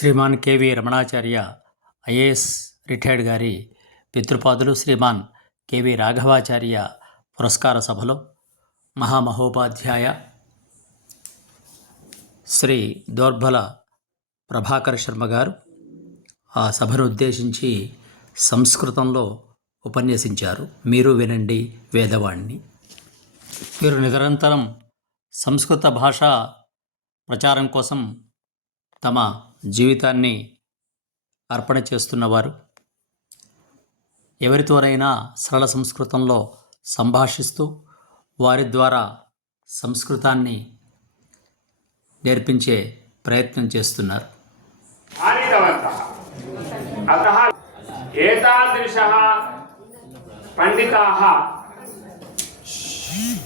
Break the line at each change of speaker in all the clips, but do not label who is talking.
Shriman KV Ramanacharya IAS retired గారి పితృపాదులు Shriman KV Raghavacharya పురస్కార సభలో మహామహోపాధ్యాయ శ్రీ దోర్బల ప్రభాకర్ శర్మ గారు ఆ సభను ఉద్దేశించి సంస్కృతంలో ఉపన్యసించారు. మీరు వినండి వేదవాణ్ణి. మీరు నిరంతరం సంస్కృత భాష ప్రచారం కోసం తమ జీవితాన్ని అర్పణ చేస్తున్నవారు ఎవరితోనైనా సరళ సంస్కృతంలో సంభాషిస్తూ వారి ద్వారా సంస్కృతాన్ని నేర్పించే ప్రయత్నం చేస్తున్నారు
ఆనితవంతः अतः एतादृशः पण्डिताः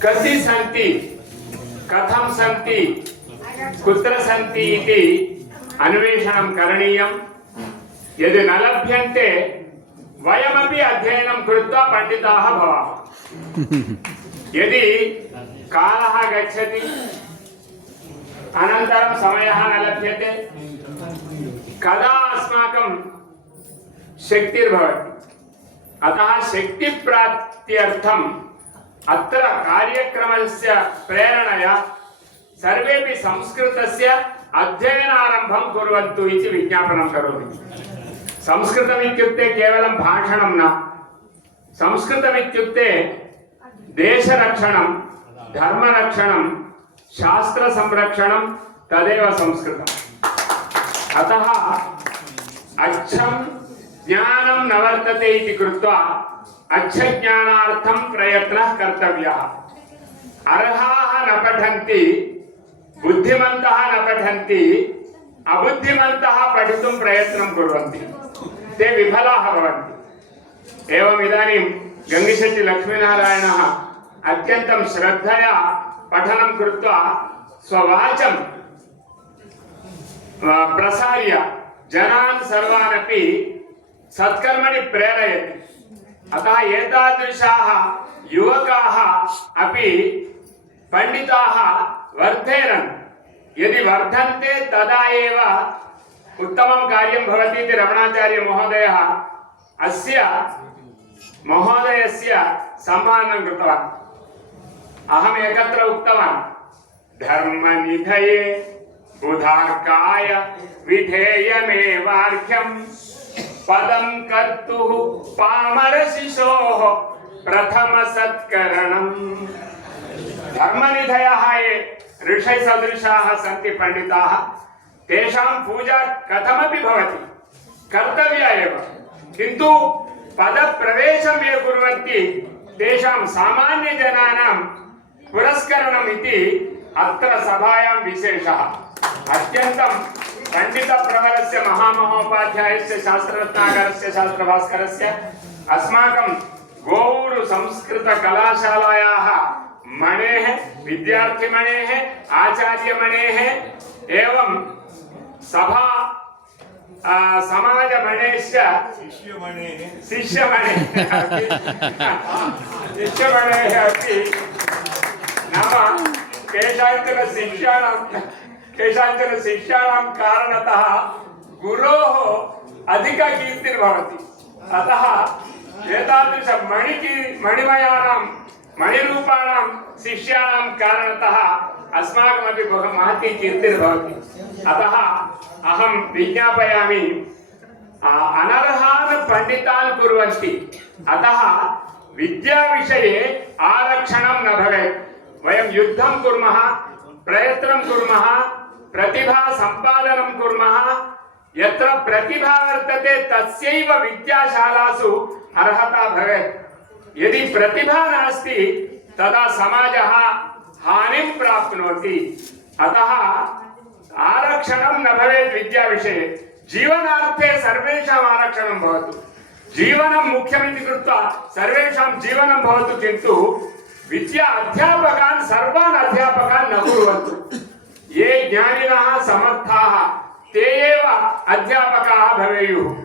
कति सन्ति कथं सन्ति कुत्र सन्ति इति అన్వేషణం కరణీయం. ఎది నలభ్యంతే వయమపి అధ్యయనం కృత్వా పండితాహ భవ. ఎది కాల గచ్చతి అనంతరం సమయ నలభ్యతే కదా అస్మాకం శక్తిర్భవతి అత శక్తి ప్రాప్త్యర్థం అత్ర కార్యక్రమస్ ప్రేరణయా సర్వేపి సంస్కృతస్య అధ్యయన ఆరంభం కుర్వంతు ఇది విజ్ఞాపనం కరోతి సంస్కృతం ఇత్యుక్తే కేవలం భాషణం నా సంస్కృతం ఇత్యుక్తే దేశ రక్షణం ధర్మ రక్షణం శాస్త్ర సంరక్షణం తదేవ సంస్కృతం. అత అచ్చం జ్ఞానం నవర్తతే ఇది కృత్వా. అచ్చజ్ఞానార్థం ప్రయత్న కర్తవ్య. అర్హా న పఠంతి बुद्धिमन्तः न पठन्ति अबुद्धिमन्तः पठितुं प्रयत्नं कुर्वन्ति ते विफलाः भवन्ति एवम् इदानीं गङ्गिशेट्टि लक्ष्मीनारायणः अत्यन्तं श्रद्धया पठनं कृत्वा स्ववाचं प्रसार्य जनान् सर्वान् अपि सत्कर्मणि प्रेरयति अतः एतादृशाः युवकाः अपि पण्डिताः वर्धेरन् यदि वर्धन्ते तदा एव उत्तमं कार्यं भवति इति रमणाचार्यमहोदयः अस्य महोदयस्य सम्माननं कृतवान्। अहम् एकत्र उक्तवान्। धर्मनिधये बुधार्काय विधेयमेवार्घ्यम् पदं कर्तुः पामरशिशोः प्रथमसत्करणम्। धर्मनिधयः ये ऋषिसदृशाः सन्ति पण्डिताः तेषां पूजा कथमपि भवति कर्तव्या एव किन्तु पदप्रवेशं ये कुर्वन्ति तेषां सामान्यजनानां पुरस्करणम् इति अत्र सभायां विशेषः अत्यन्तं पण्डितप्रवरस्य महामहोपाध्यायस्य शास्त्ररत्नाकरस्य शास्त्रभास्करस्य अस्माकं गोवूरु संस्कृतकलाशालायाः मणेः विद्यार्थिमणेः आचार्यमणेः एवं सभा आ, समाजमणेश्च शिष्यमणेः शिष्यमणेः अपि शिष्यमणेः अपि नाम केषाञ्चन शिष्याणां केषाञ्चन शिष्याणां कारणतः गुरोः अधिककीर्तिर्भवति अतः एतादृशमणिकी मणिमयानां మణిరూపాణం శిష్యాణం కారణతः అస్మాకమపి బహు మహతి కీర్తిర్భవతి అతः అహం విజ్ఞాపయామి అనర్హాన్ పండితాన్ కుర్వంతి అతः విద్యా విషయే ఆరక్షణం న భవేత్ వయం యుద్ధం కుర్మः ప్రయత్నం కుర్మः ప్రతిభా సంపాదనం కుర్మः యత్ర ప్రతిభా వర్తతే తస్యైవ విద్యాశాలాసు అర్హత భవేత్ यदि प्रतिभा नास्ति तदा समाजः हानिं प्राप्नोति अतः आरक्षणं न भवेत् विद्याविषये जीवनार्थे सर्वेषाम् आरक्षणं भवतु जीवनं मुख्यमिति कृत्वा सर्वेषां जीवनं भवतु किन्तु विद्या अध्यापकान् सर्वान् अध्यापकान् न कुर्वन्तु ये ज्ञानिनः समर्थाः ते एव अध्यापकाः भवेयुः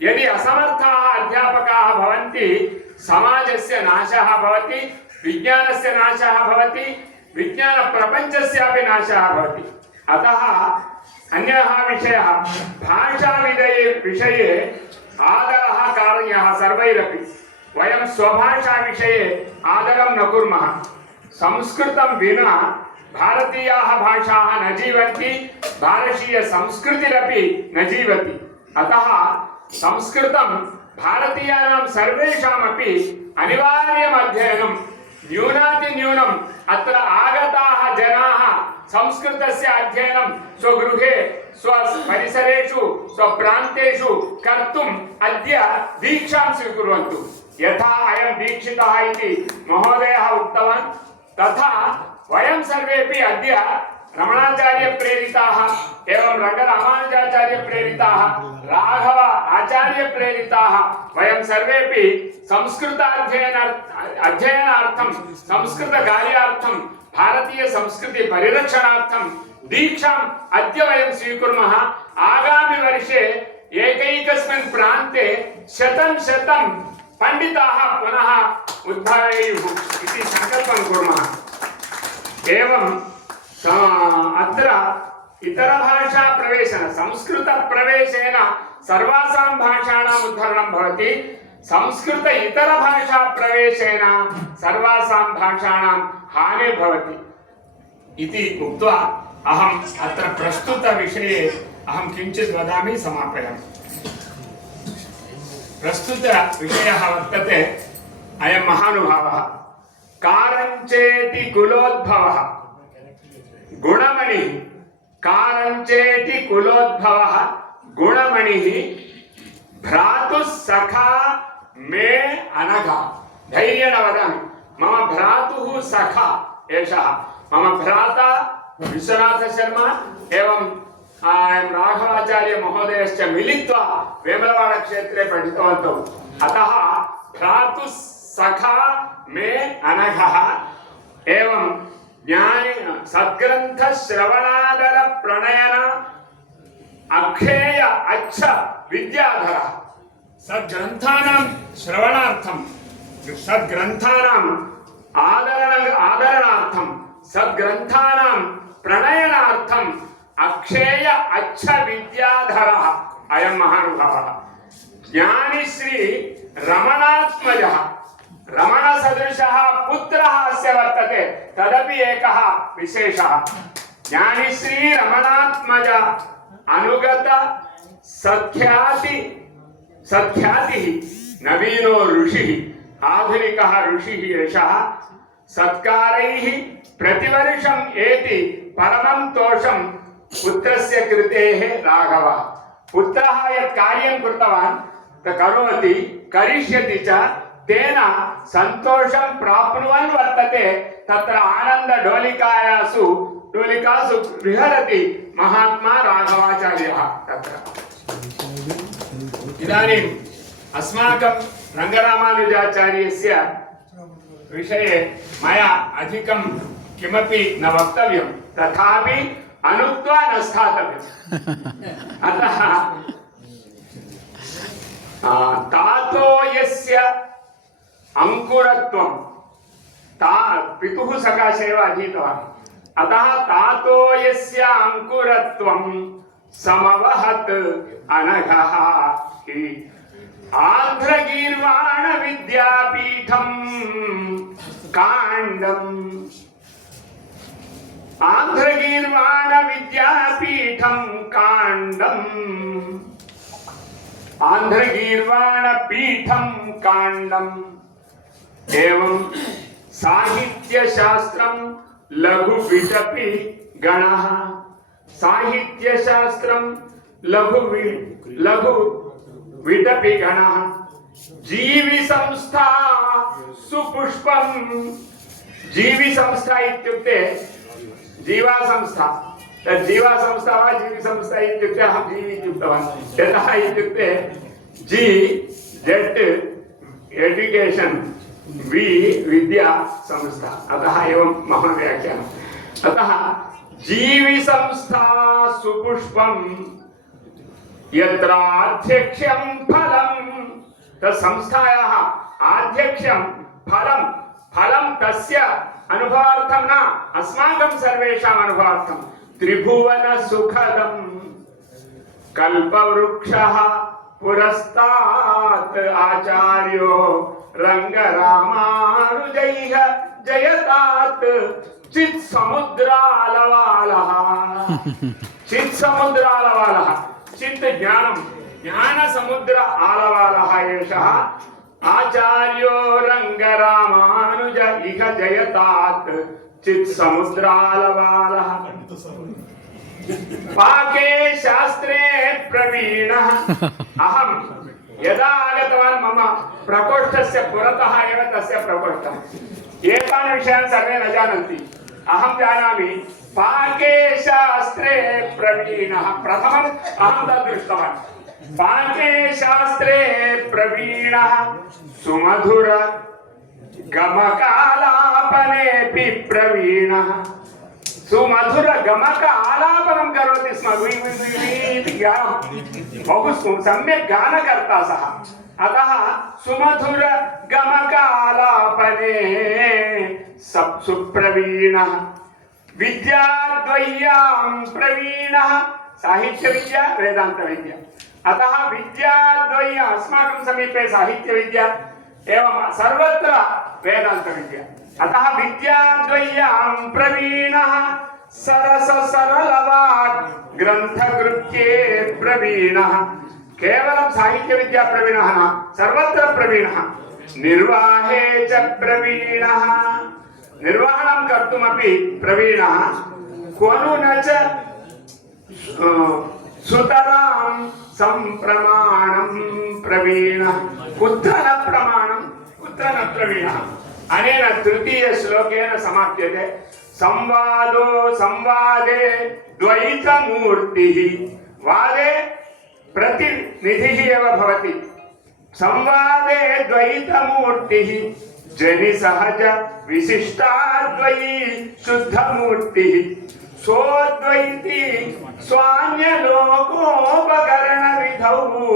यदि असमर्थाः अध्यापकाः भवन्ति समाजस्य नाशः भवति विज्ञानस्य नाशः भवति विज्ञानप्रपञ्चस्यापि नाशः भवति अतः अन्यः विषयः भाषाविषये विषये आदरः कारणीयः सर्वैरपि वयं स्वभाषाविषये आदरं न कुर्मः संस्कृतं विना भारतीयाः भाषाः न जीवन्ति भारतीयसंस्कृतिरपि न जीवति భారతీయానాం సర్వేషామపి అనివార్యం అధ్యయనం న్యూనాతి న్యూనం అత్ర ఆగతాః జనాః సంస్కృతస్య అధ్యయనం. స్వగృహే స్వ పరిసరేషు స్వప్రాంతేషు కర్తుం అద్య దీక్షాం స్వీకుర్వంతు. యథా అయం దీక్షితः ఇది మహోదయः ఉత్తమం తథా వయం సర్వేపి అద్య రమణాచార్య ప్రేరితాः ఏవం రంగరామానుజాచార్య ప్రేరితాः రాఘవ ఆచార్య ప్రేరితా. వయం సర్వేపి సంస్కృత అధ్యయన అధ్యయనార్థం సంస్కృత కార్యార్థం భారతీయ సంస్కృతి పరిరక్షణార్థం దీక్షాం అద్య వయం స్వీకుర్మః. ఆగామి వర్షే ఏకైకస్మిన్ ప్రాంతే శతం శతం పండితాః పునః ఉద్భావయుః ఇది సంకల్పం కుర్మః. ఏవం అత్ర ఇతర భాషా ప్రవేశన సంస్కృత ప్రవేశేన సర్వాసాం భాషాణం ఉద్ధరణం భవతి. సంస్కృత ఇతర భాషా ప్రవేశేన సర్వాసాం భాషాణం హాని భవతి. ఇది ఉక్త్వా. అహం అత్ర ప్రస్తుత విషయ అహం కించిత్ వదామి సమాపయామి. ప్రస్తుత విషయ వర్తతే అయం మహానుభావ. కారంచేతి కులోద్భవ. గుణమణి కారంచేతి కులోద్భవ. గుణమణి భ్రాతు సఖా మే అనగా ధైర్యేణ వదామి మమ భ్రాతు సఖా ఏష మమ భ్రాత విశ్వనాథ శర్మ ఏం అయం రాఘవాచార్య మహోదయశ్చ మిలిత్వా వేమలవాడ క్షేత్రే పఠితవంతౌ అత భ్రాతు సఖా మే అనఘ ఏం జ్ఞాన సద్గ్రంథ శ్రవణాదర ప్రణయన అక్షేయ అచ్చ విద్యాధర సద్గ్రంథానం శ్రవణార్థం. సద్గ్రంథానం ఆదరణ ఆదరణార్థం. సద్గ్రంథానం ప్రణయనార్థం. అక్షేయ అచ్చ విద్యాధర. అయం మహానుభావ. జ్ఞానిశ్రీ రమణాత్మజ. రమణ సదృశ పుత్ర వర్తతే. తదపి ఏక విశేష. జ్ఞానిశ్రీ రమణాత్మజ. అనుగత సఖ్యాతి సఖ్యాతి నవీనో ఋషి ఆధునిక ఋషి యశ సత్కారై ప్రతివర్షం ఏతి పరమం తోషం పుత్రస్య కృతే రాఘవ పుత్ర యత్ కార్యం కృతవాన్ కరోతి కరిష్యతి చ తేన సంతోషం ప్రాప్నువన్ వర్తతే తత్ర ఆనంద డోలికాయాసు డోలికాసు విహరతి మహాత్మా రాఘవాచార్య తత్ర. ఇదానీం అస్మాకం రంగరామానుజాచార్యస్య విషయే మయా అధికం కిమపి న వక్తవ్యం తథాపి అనుక్త్వా న స్థాతవ్యం. అతః తాతో యస్య అంకురత్వం. తా పితుః సకాశేవ అధీతవాన్. అతః తాతో యస్య అంకురత్వం సమవహత్ అనఘః ఆంధ్రగీర్వాణ విద్యాపీఠం కాండం. ఆంధ్రగీర్వాణ విద్యాపీఠం కాండం. ఆంధ్రగీర్వాణ పీఠం కాండం. ఏం సాహిత్య శాస్త్రం काण्डम् आन्ध्रगीर्वाणपीठं काण्डम् एवं साहित्यशास्त्रं लघुविटपि गणः साहित्यशास्त्रं लघु लघु विटपि गणः जीविसंस्था सुपुष्पं जीविसंस्था इत्युक्ते जीवासंस्था तद् जीवासंस्था वा जीविसंस्था इत्युक्ते अहं जीवि इत्युक्तवान् यतः इत्युक्ते जि जेट् एजुकेशन् विद्या संस्था। अतः एवं मम अतः जीविसंस्था सुपुष्पं यत्राध्यक्ष्यं फलं तत्संस्थायाः आध्यक्ष्यं फलं फलं तस्य अनुभवार्थं न, अस्माकं सर्वेषाम् अनुभवार्थं त्रिभुवन सुखदम कल्पवृक्ष पुरस्तात् आचार्यो రంగ రామానుజయ జయతాత్ చిత్ సముద్రాల వాల చిత్ సముద్రాల వాల చిత్ జ్ఞానం జ్ఞాన సముద్ర ఆలవాల ఏష ఆచార్యో రంగ రామానుజ ఇహ జయతాత్ చిత్ సముద్రాల వాల పాకే శాస్త్రే ప్రవీణ అహం यदा आगतवान् मम प्रकोष्ठस्य पुरतः एव तस्य प्रकोष्ठः एतान् विषयान् सर्वे न जानन्ति अहं जानामि पाके शास्त्रे प्रवीणः प्रथमम् अहं तद् दृष्टवान् पाके शास्त्रे प्रवीणः सुमधुर गमकालापनेऽपि प्रवीणः సుమధుర గమక ఆలాపనం కరోతి స్మ బహు సమ్యక్ గానకర్త సహ. అతः సుమధుర గమక ఆలాపనే సుప్రవీణ. విద్యాద్వయ్యాం ప్రవీణ. సాహిత్య విద్య వేదాంత విద్య. అతः విద్యాద్వయ అస్మాకం సమీపే సాహిత్య విద్య. ఏమమ్మా సర్వత్ర వేదాంత విద్య అత విద్యాద్వయ్యాం ప్రవీణ సరస సరళవాక్ గ్రంథగృత్యే ప్రవీణ కేవలం సాహిత్య విద్యా ప్రవీణ సర్వత్ర ప్రవీణ నిర్వాహే చ ప్రవీణ నిర్వహణం కర్తుమపి ప్రవీణ కొను నచ సుతరాం సంప్రమాణం ప్రవీణ ఉద్ధన ప్రమాణ తత్ర నత్రవీణ అనేన తృతీయ శ్లోకేన సమాప్యతే. సంవాదో సంవాదే ద్వైతమూర్తి. వాదే ప్రతినిధి ఏవ భవతి. సంవాదే ద్వైతమూర్తి. జని సహజ విశిష్టాద్వయీ శుద్ధమూర్తి. సోద్వైతి స్వాన్యలోకోపకరణ విధౌ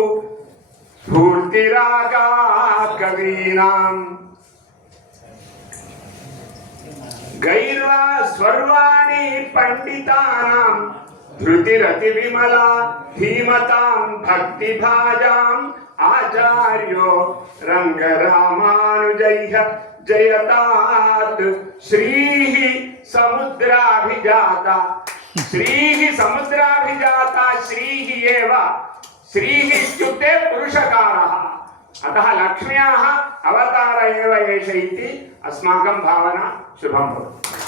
स्फूर्तिरागा कवीनाम् गैर्वा स्वर्वाणि पण्डितानां धृतिरतिविमला धीमतां भक्तिभाजाम् आचार्यो रङ्गरामानुजैः जयतात्। श्रीः समुद्राभिजाता श्रीः समुद्राभिजाता, श्रीः एव इत्युक्ते पुरुषकारः। अतः लक्ष्म्याः अवतार इति अस्माकं भावना शुभं भवति।